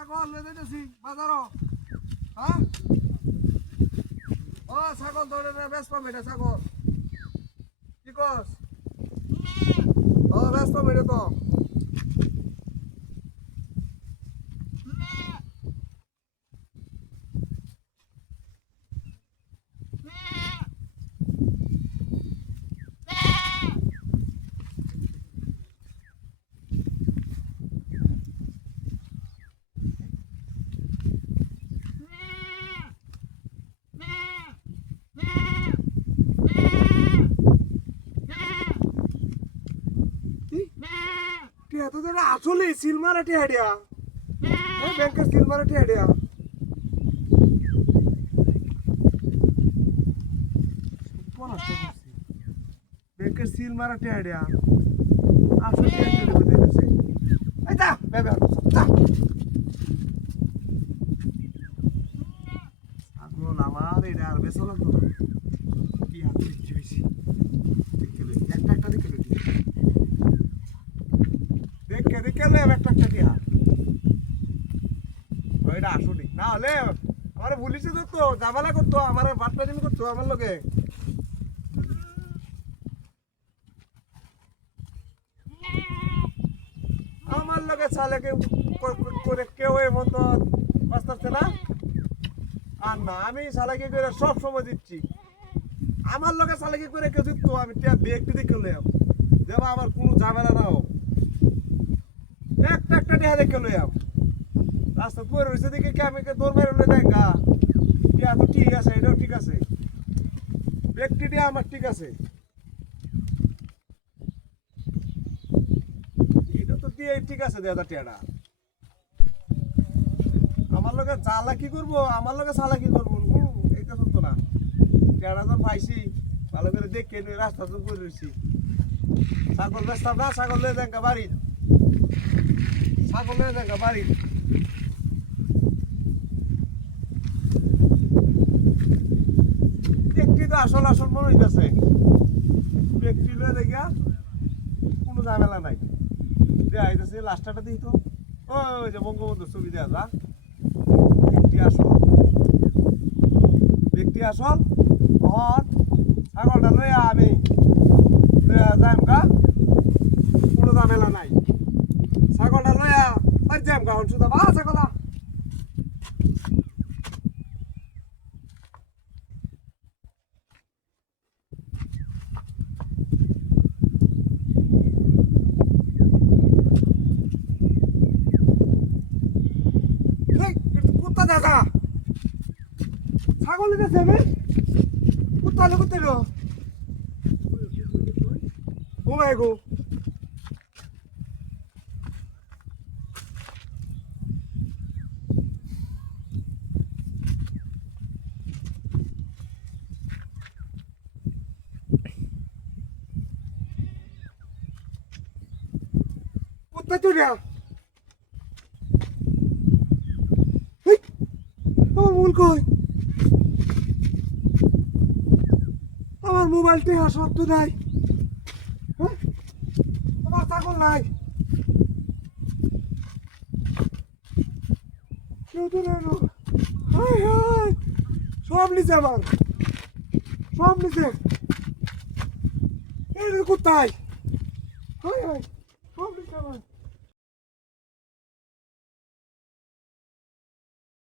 ছাগল লয়ে যাইতেছি বাজারও। হ্যাঁ ও ছাগল ধরে না ব্যস্ত মেয়েটা ছাগল কি কস ও ব্যস্ত মেয়েটা তো আসলে সিলমারা টিহাডিয়া ব্যাংকের সিলমারা টিহাডিয়া ব্যাংকের সিলমারা টিহাডিয়া আসলে আমার এটা আর বেশি লাগতো না কি হাত দিচ্ছি বেশি একটা একটা দেখে দেখে একটা কি হাত ওইটা আসুনি না হলে আমার পুলিশে ধরতো জামালা করতো আমার বাটপাটিন করতো আমার লোকে আমার লোকে চালেকে করে কেউ এমন তো বাঁচতে না আর না আমি চালাকি করে সব সময় দিচ্ছি আমার লোকে চালাকি করে কেউ দিত আমি একটু দেখে লইয়াম দেবা আমার কোনো ঝামেলা না হোক একটা টিহা দেখে লইয়াম রাস্তা পরে রয়েছে দেখে কি আমি দৌড় মেরে লই দেখা টিহা তো ঠিক আছে এটাও ঠিক আছে ব্যক্তিটি আমার ঠিক আছে এটা তো দিয়ে ঠিক আছে দাদা টিয়াটা আমার লোকে চালাকি করবো আমার লোকে চালাকি করবো এইটা সত্য না টিয়াটা তো পাইছি ভালো করে দেখে নিয়ে রাস্তা তো করে রয়েছি ছাগল বেচতাম না ছাগল লয়ে দেখা বাড়ি ছাগল লয়ে দেখা বাড়ি ব্যক্তি তো আসল মনে হইতেছে ব্যক্তি লয়ে দেখা কোনো ঝামেলা নাই দেয়া হইতেছে লাস্টাটা দিই তো ওই যে বঙ্গবন্ধুর ছবি দেয়া যা ব্যক্তি আসল তখন ছাগলটা লইয়া আমি যাইম গা কোনো ঝামেলা নাই ছাগলটা লইয়া বাড়ি যাইম গা শুধু বা ছাগলা কুত্তা দেখা ছাগল গেছে আমি কুত্তা হলে কুত্তে ও মাই গো কুত্তা চুরিয়া আমার মূল কই আমার মোবাইলটি শব্দ নাই আমার ছাগল নাই কেউ তো নেই সব নিচে আমার সব নিচে এই কোথায় সব নিচে আমার